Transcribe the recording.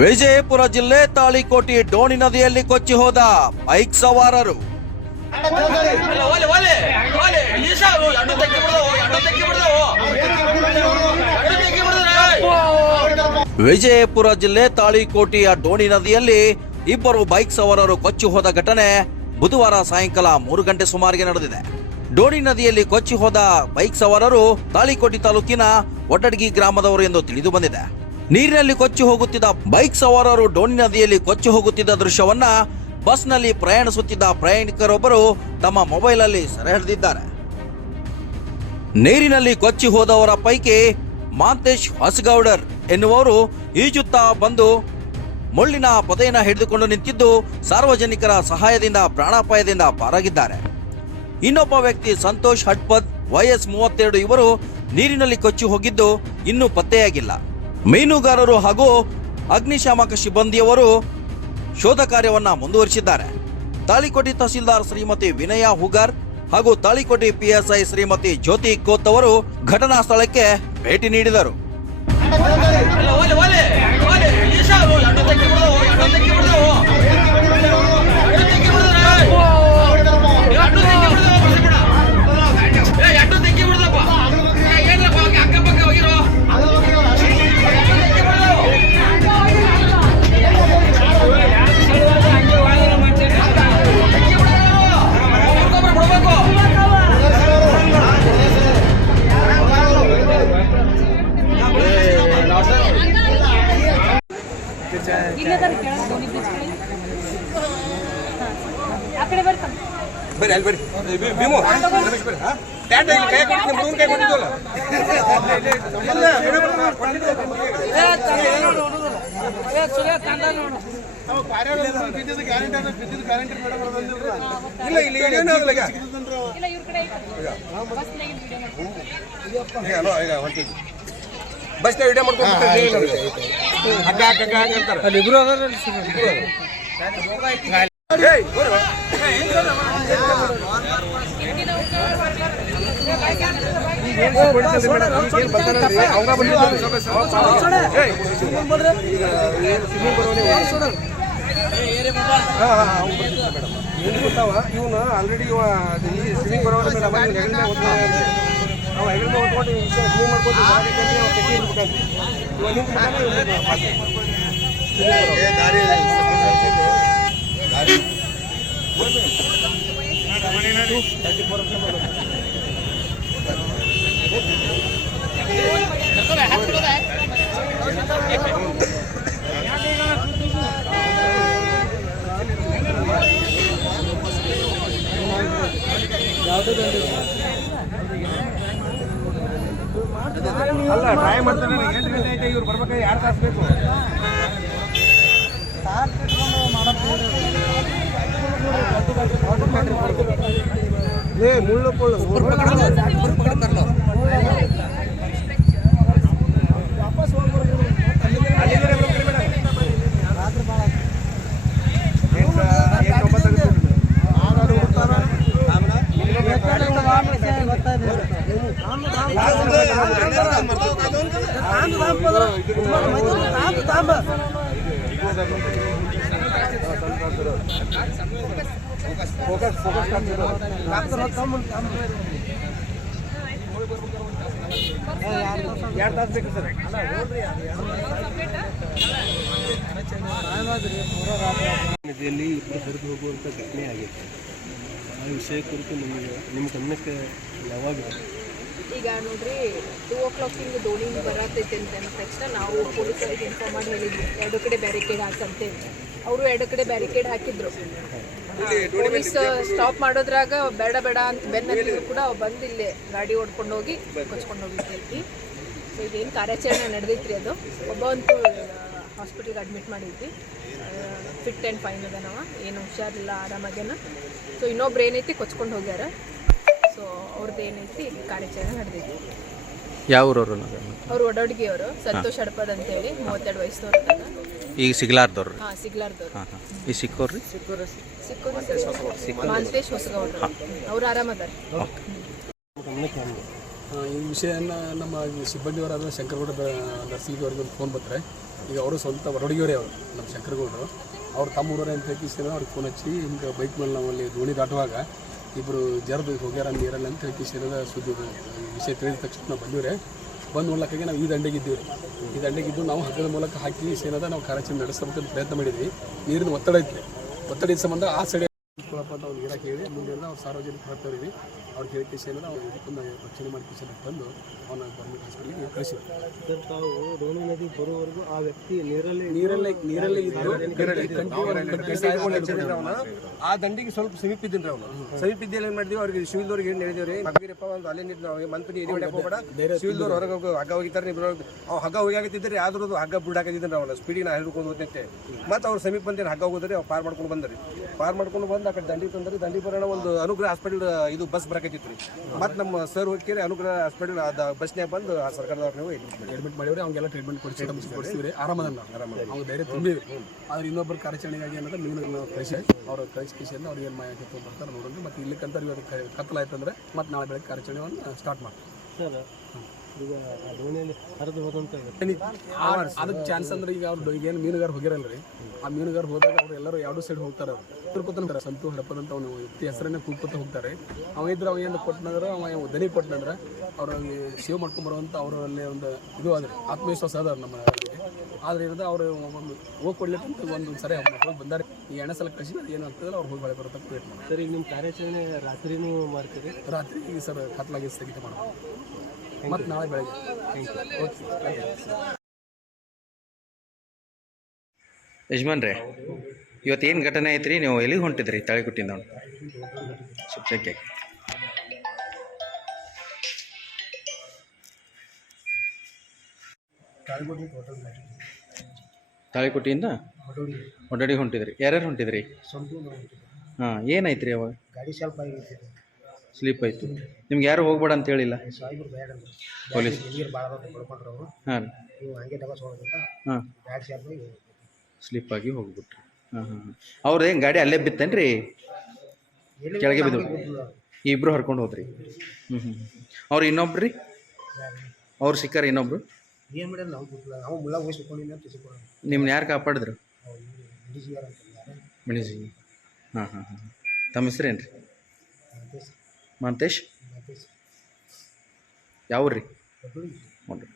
ವಿಜಯಪುರ ಜಿಲ್ಲೆ ತಾಳಿಕೋಟೆ ಡೋಣಿ ನದಿಯಲ್ಲಿ ಕೊಚ್ಚಿ ಹೋದ ಬೈಕ್ ಸವಾರರು. ವಿಜಯಪುರ ಜಿಲ್ಲೆ ತಾಳಿಕೋಟೆಯ ಡೋಣಿ ನದಿಯಲ್ಲಿ ಇಬ್ಬರು ಬೈಕ್ ಸವಾರರು ಕೊಚ್ಚಿ ಹೋದ ಘಟನೆ ಬುಧವಾರ ಸಾಯಂಕಾಲ 3 ಗಂಟೆ ಸುಮಾರಿಗೆ ನಡೆದಿದೆ. ಡೋಣಿ ನದಿಯಲ್ಲಿ ಕೊಚ್ಚಿ ಹೋದ ಬೈಕ್ ಸವಾರರು ತಾಳಿಕೋಟೆ ತಾಲೂಕಿನ ಒಡ್ಡಡ್ಗಿ ಗ್ರಾಮದವರು ಎಂದು ತಿಳಿದು ಬಂದಿದೆ. ನೀರಿನಲ್ಲಿ ಕೊಚ್ಚಿ ಹೋಗುತ್ತಿದ್ದ ಬೈಕ್ ಸವಾರರು ಡೋಣಿ ನದಿಯಲ್ಲಿ ಕೊಚ್ಚಿ ಹೋಗುತ್ತಿದ್ದ ದೃಶ್ಯವನ್ನ ಬಸ್ನಲ್ಲಿ ಪ್ರಯಾಣಿಸುತ್ತಿದ್ದ ಪ್ರಯಾಣಿಕರೊಬ್ಬರು ತಮ್ಮ ಮೊಬೈಲ್ ಅಲ್ಲಿ ಸೆರೆ ಹಿಡಿದಿದ್ದಾರೆ. ನೀರಿನಲ್ಲಿ ಕೊಚ್ಚಿ ಹೋದವರ ಪೈಕಿ ಮಾಂತೇಶ್ ಹೊಸಗೌಡರ್ ಎನ್ನುವರು ಈಜುತ್ತಾ ಬಂದು ಮುಳ್ಳಿನ ಪೊದೆಯನ್ನು ಹಿಡಿದುಕೊಂಡು ನಿಂತಿದ್ದು ಸಾರ್ವಜನಿಕರ ಸಹಾಯದಿಂದ ಪ್ರಾಣಾಪಾಯದಿಂದ ಪಾರಾಗಿದ್ದಾರೆ. ಇನ್ನೊಬ್ಬ ವ್ಯಕ್ತಿ ಸಂತೋಷ್ ಹಟ್ಪದ್ ವಯಸ್ 32 ಇವರು ನೀರಿನಲ್ಲಿ ಕೊಚ್ಚಿ ಹೋಗಿದ್ದು ಇನ್ನೂ ಪತ್ತೆಯಾಗಿಲ್ಲ. ಮೀನುಗಾರರು ಹಾಗೂ ಅಗ್ನಿಶಾಮಕ ಸಿಬ್ಬಂದಿಯವರು ಶೋಧ ಕಾರ್ಯವನ್ನ ಮುಂದುವರಿಸಿದ್ದಾರೆ. ತಾಳಿಕೋಟೆ ತಹಸೀಲ್ದಾರ್ ಶ್ರೀಮತಿ ವಿನಯ ಹುಗಾರ್ ಹಾಗೂ ತಾಳಿಕೋಟೆ ಪಿಎಸ್ಐ ಶ್ರೀಮತಿ ಜ್ಯೋತಿ ಕೋತ್ ಅವರು ಘಟನಾ ಸ್ಥಳಕ್ಕೆ ಭೇಟಿ ನೀಡಿದರು. ಬಸ್ ವಿಡಿಯೋ ಮಾಡ್ಕೊಂಡು ಇವನು ಆಲ್ರೆಡಿ ಸ್ವಿಮ್ಮಿಂಗ್ ಬರೋಣ ಅಲ್ಲ ಟ್ರೈ ಮಾಡ್ತಾರೆ. 8 ಗಂಟೆ ಐತೆ, ಇವ್ರು ಬರ್ಬೇಕಾದ್ರೆ 2 ತಾಸು ಬೇಕು. ಮುಳ್ಳು ಪೊಳ್ಳು ನದಿಯಲ್ಲಿ ಇಬ್ಬರು ಹರಿದು ಹೋಗುವಂಥ ಘಟನೆ ಆಗೈತೆ. ಆ ವಿಷಯ ಕುರಿತು ನಿಮ್ಮ ಗಮನಕ್ಕೆ ಯಾವಾಗ? ಈಗ ನೋಡ್ರಿ 2 o'clock ದೋಣಿ ಬರತೈತೆ ಅಂತ ಅಂದ ತಕ್ಷಣ ನಾವು ಪೊಲೀಸರಿಗೆ ಇನ್ಫಾರ್ಮ್ ಮಾಡಿ ಹೇಳಿದ್ವಿ 2 ಕಡೆ ಬ್ಯಾರಿಕೇಡ್ ಹಾಕಂತೇಳಿ. ಅವರು 2 ಕಡೆ ಬ್ಯಾರಿಕೇಡ್ ಹಾಕಿದ್ರು. ಪೊಲೀಸ್ ಸ್ಟಾಪ್ ಮಾಡೋದ್ರಾಗ ಬೇಡ ಬೇಡ ಅಂತ ಬೆನ್ನಲ್ಲಿದ್ರು ಕೂಡ ಬಂದು ಇಲ್ಲೇ ಗಾಡಿ ಓಡ್ಕೊಂಡು ಹೋಗಿ ಕೊಚ್ಕೊಂಡು ಹೋಗಿರ್ತೈತಿ. ಸೊ ಇದೇನು ಕಾರ್ಯಾಚರಣೆ ನಡೆದೈತ್ರಿ. ಅದು ಒಬ್ಬವಂತೂ ಹಾಸ್ಪಿಟಲ್ಗೆ ಅಡ್ಮಿಟ್ ಮಾಡಿದ್ವಿ. ಫಿಟ್ ಆ್ಯಂಡ್ ಫೈನ್ ಅದನವ, ಏನು ಹುಷಾರಿಲ್ಲ, ಆರಾಮಾಗ್ಯಾನ. ಸೊ ಇನ್ನೊಬ್ರು ಏನೈತಿ ಕೊಚ್ಕೊಂಡು ಹೋಗ್ಯಾರ. ಸೊ ಅವ್ರದ್ದು ಏನೈತಿ ಕಾರ್ಯಾಚರಣೆ ನಡೆದೈತಿ. ಯಾವ ಊರವರು? ಅವ್ರು ಒಡೋಡ್ಗಿ ಅವರು ಸಂತೋಷ್ ಹಡ್ಪದ್ ಅಂತೇಳಿ 32 ವಯಸ್ಸವ್ರು. ಈಗ ಸಿಗ್ಲಾರ್ದವ್ರು? ಹಾಂ, ಸಿಗ್ಲಾರ್ದವ್ರು. ಈ ಸಿಕ್ಕೋರ್ರಿ? ಸಿಕ್ಕೋರು ಮಾಂತೇಶ್ ಹೊಸಗೌಡ್ರು. ಅವ್ರು ಆರಾಮದಾರ. ಈ ವಿಷಯನ ನಮ್ಮ ಸಿಬ್ಬಂದಿಯವರಾದ ಶಂಕರಗೌಡ ನರ್ಸಿಂಗ್ ಅವ್ರಿಗೆ ಒಂದು ಫೋನ್ ಬರ್ತಾರೆ. ಈಗ ಅವರು ಸ್ವಂತ ಹೊರಡಿಗೆಯವರೇ ಅವರು ನಮ್ಮ ಶಂಕರಗೌಡರು ಅವ್ರು ತಮ್ಮ ಊರವರೇ ಅಂತ ಹೇಳ್ಕಿಸಿದ್ರೆ ಅವ್ರಿಗೆ ಫೋನ್ ಹಚ್ಚಿ ಹಿಂಗೆ ಬೈಕ್ ಮೇಲೆ ನಾವಲ್ಲಿ ದೋಣಿ ದಾಟುವಾಗ ಇಬ್ಬರು ಜರ್ದು ಹೋಗ್ಯಾರ ನೀರಲ್ಲಿ ಅಂತ ಹೇಳ್ಕಿಸಿರೋದ ಸುದ್ದಿ ವಿಷಯ ತಿಳಿದ ತಕ್ಷಣ ನಾವು ಬಂದಿವ್ರೆ. ಬಂದು ನೋಡ್ಲಿಕ್ಕಾಗಿ ನಾವು ಈ ದಂಡೆಗಿದ್ದೀವಿ ರೀ. ಈ ದಂಡೆಗಿದ್ದು ನಾವು ಹಗ್ಗದ ಮೂಲಕ ಹಾಕಿ ಸೇನದ ನಾವು ಕಾರ್ಯಾಚರಣೆ ನಡೆಸಬೇಕಂತ ಪ್ರಯತ್ನ ಮಾಡಿದ್ವಿ. ನೀರಿನ ಒತ್ತಡ ಐತಿ, ಒತ್ತಡ ಇದ್ದ ಸಂಬಂಧ ಆ ಸೈಡ್ ಅಂತ ಅವ್ರು ಗಿಡ ಕೇಳಿ ಮುಂದೆ ಅವ್ರು ಸಾರ್ವಜನಿಕ ಹೇಳ್ತಾವ್ರಿ. ಅವ್ರು ಹೇಳಿ ಕಿಶನ್ ನಾವು ಇದಕ್ಕೊಂದು ರಕ್ಷಣೆ ಮಾಡಿ ಕಿಶನ್ ತಂದು ಅವನ ಗೌರ್ಮೆಂಟ್ ಹಾಸ್ಪಿಟಲ್ಗೆ ಕಳಿಸಿದ್ವಿ. ಸರ್ ತಾವು ರೋಣಿ ನದಿ ಬರೋವರೆಗೂ ಆ ವ್ಯಕ್ತಿ ನೀರಲ್ಲಿ ಆ ದಂಡಿಗೆ ಸ್ವಲ್ಪ ಸಮೀಪ ಇದ್ದೀನಿ ಅವನು ಸಮೀಪ ಇದ್ದಲ್ಲಿ ಏನು ಮಾಡಿದ್ವಿ ಅವ್ರಿಗೆ ಶಿವಿಲ್ದವ್ರಿಗೆ ಏನು ಹೇಳಿದೇವ್ರಿ ಮಗೀರಪ್ಪ ಒಂದು ಅಲ್ಲೇ ನಿಂತು ನಾವು ಮಂತ್ರಿ ಎಡಿ ಹೊಡ್ಯಾಕ ಹೋಗ್ಬೇಡ ಶಿವಿಲ್ದವ್ರು ಹೊರಗೆ ಹೋಗಿ ಹಗ್ಗ ಹೋಗಿತಾರೆ ನೀವು ಅವ್ ಹಗ್ಗ ಹೋಗಿತ್ತಿದ್ರಿ ಆದ್ರೂ ಹಗ್ಗ ಬಿಡಾಕಿದ್ದೀನಿ ಅವನು ಸ್ಪೀಡಿಗೆ ನಾ ಹಿಡ್ಕೊಂಡು ಹೋಗ್ತೈತೆ ಮತ್ತು ಅವ್ರು ಸಮೀಪ ಬಂದೇನು ಹಗ್ಗ ಹೋಗೋದ್ರಿ ಅವ್ರು ಪಾರ್ ಮಾಡ್ಕೊಂಡು ಬಂದ್ರಿ. ಪಾರ್ ಮಾಡ್ಕೊಂಡು ಬಂದು ಆ ಕಡೆ ದಂಡಿ ತಂದ್ರಿ. ದಂಡಿ ಬರೋಣ ಒಂದು ಅನುಗ್ರಹ ಹಾಸ್ಪಿಟಲ್ ಇದು ಬಸ್ ಬರಕತ್ತಿತ್ತು ರೀ. ಮತ್ತು ನಮ್ಮ ಸರ್ ಹೋಗಿ ಅನುಗ್ರಹ ಹಾಸ್ಪಿಟಲ್ ಅದು ಬಸ್ನ್ಯಾಗ ಬಂದು ಆ ಸರ್ಕಾರದವ್ರು ನೀವು ಅಡ್ಮಿಟ್ ಮಾಡಿವ್ರಿ. ಅವ್ಗೆಲ್ಲ ಟ್ರೀಟ್ಮೆಂಟ್ ಕೊಡಿಸಿವ್ರಿ. ಆರಾಮದನ್ನ ಅವ್ಗೆ ಧೈರ್ಯ ತುಂಬಿವಿ. ಆದ್ರೆ ಇನ್ನೊಬ್ಬರು ಕಾರ್ಯಾಚರಣೆಗಾಗಿ ಏನಂದ್ರೆ ನೀವು ಕಳಿಸಿ ಅವ್ರು ಕಳಿಸಿಕೊಂಡು ಅವ್ರಿಗೆ ಏನು ಮಾಹಿತಿ ಬರ್ತಾರೆ ನೋಡೋದು. ಮತ್ತು ಇಲ್ಲಿಕ್ಕಂತ ಇವತ್ತು ಕತ್ತಲಾಯ್ತಂದ್ರೆ ಮತ್ತು ನಾಳೆ ಬೆಳಗ್ಗೆ ಕಾರ್ಯಾಚರಣೆಯನ್ನು ಸ್ಟಾರ್ಟ್ ಮಾಡ್ತೀವಿ. ಸರ್ ಈಗ ಆ ದೋಣಿಯಲ್ಲಿ ಹರಿದು ಹೋದಂಥ ಅದಕ್ಕೆ ಚಾನ್ಸ್ ಅಂದ್ರೆ ಈಗ ಅವ್ರು ಏನು ಮೀನುಗಾರ ಹೋಗಿರಲ್ಲ ರೀ. ಆ ಮೀನುಗಾರ ಹೋದಾಗ ಅವ್ರು ಎಲ್ಲರೂ ಎರಡು ಸೈಡ್ ಹೋಗ್ತಾರೆ. ಅವ್ರು ಕೂತಾರ ಸಂತು ಹಡಪದಂತ ಅವನು ವ್ಯಕ್ತಿ ಹೆಸರನ್ನೇ ಕೂತ್ಕೊತ ಹೋಗ್ತಾರೆ. ಅವ ಇದ್ರೆ ಅವ ಏನು ಕೊಟ್ಟನಂದ್ರೆ ಅವ ದನಿ ಕೊಟ್ಟನಂದ್ರೆ ಅವ್ರಿಗೆ ಸೇವ್ ಮಾಡ್ಕೊಂಬರುವಂಥ ಅವರಲ್ಲಿ ಒಂದು ಇದು ಆದ್ರೆ ಆತ್ಮವಿಶ್ವಾಸ ಅದ ನಮ್ಮ ಆದ್ರೆ ಏನಂದ್ರೆ ಅವರು ಒಂದು ಹೋಗಿ ಕೊಡ್ಲಿಕ್ಕಂತ ಒಂದು ಸರಿ ಮಕ್ಕಳು ಬಂದಾರೆ. ಈ ಎಣ್ಣೆ ಸಲ ಕಳಿಸಿ ಏನು ಆಗ್ತದಲ್ಲ ಅವ್ರು ಹೋಗಿ ಬಳೆ ಬರೋ ತಪ್ಪು ವೇಟ್ ಮಾಡಿ. ಸರ್ ಈಗ ನಿಮ್ಮ ಕಾರ್ಯಾಚರಣೆ ರಾತ್ರಿನೂ ಮಾಡ್ತೀರಿ? ರಾತ್ರಿ ಈಗ ಸರ್ ಕತ್ಲಾಗಿ ಸ್ಥಗಿತ ಮಾಡೋದು ಮತ್ತು ನಾಳೆ ಬೆಳಗ್ಗೆ. ಯಜಮಾನ್ರೆ, ಇವತ್ತೇನು ಘಟನೆ ಐತ್ರಿ? ನೀವು ಎಲ್ಲಿಗೆ ಹೊಂಟಿದ್ರಿ? ತಾಳಿಕೊಟ್ಟಿಂದ ಶಿಕ್ಷಕ್ಕೆ ತಾಳಿಕೊಟ್ಟಿಯಿಂದ ಹೊಡಡಿ ಹೊಂಟಿದ್ರಿ. ಯಾರ್ಯಾರು ಹೊಂಟಿದ್ರಿ? ಹಾಂ, ಏನಾಯ್ತು ರೀ ಅವಾಗ? ಗಾಡಿ ಸ್ವಲ್ಪ ಸ್ಲೀಪ್ ಆಯಿತು. ನಿಮ್ಗೆ ಯಾರು ಹೋಗ್ಬೇಡ ಅಂತ ಹೇಳಿಲ್ಲ ಸಾಯಿಬ್ರು ಬೇಡ ಅಂದ್ರು. ಪೊಲೀಸ್? ನೀರು ಭಾಳ ಪಡ್ಕೊಂಡ್ರು ಅವರು. ಹಾಂ ನೀವು ಹಂಗೆ ಡಬಸ್ ಹೋಗ್ಬೇಕಾ? ಹಾಂ, ಬ್ಯಾಡ್ ಶಾಪ್ ಸ್ಲಿಪ್ ಆಗಿ ಹೋಗ್ಬಿಟ್ರಿ. ಹಾಂ ಹಾಂ ಹಾಂ. ಅವ್ರು ಏನು ಗಾಡಿ ಅಲ್ಲೇ ಬಿತ್ತೇನು ರೀ? ಕೆಳಗೆ ಬಿದ್ದು ಇಬ್ಬರು ಹರ್ಕೊಂಡು ಹೋದ್ರಿ. ಹ್ಞೂ ಹ್ಞೂ. ಅವ್ರು ಇನ್ನೊಬ್ರು ರೀ? ಅವ್ರು ಸಿಕ್ಕಾರ ಇನ್ನೊಬ್ರು? ಏನು ಮಾಡ್ಯಾರ ನಾವು ಗೊತ್ತಿಲ್ಲ. ನಾವು ಮುಳ್ಳ ಹೋಗಿಸ್ಕೊಂಡಿಲ್ಲ ಅಂತ ತಿಳ್ಕೊಂಡು ನಿಮ್ನ ಯಾರು ಕಾಪಾಡಿದ್ರು? ಡಿಜಿಯಾರ ಅಂತ ಮಣಿಜಿ. ಹಾಂ ಹಾಂ ಹಾಂ. ತಮ್ಮ ಹೆಸ್ರೇನು ರೀ? ಮಂತೇಶ್. ಯಾವ ರೀ? ನೋಡಿರಿ.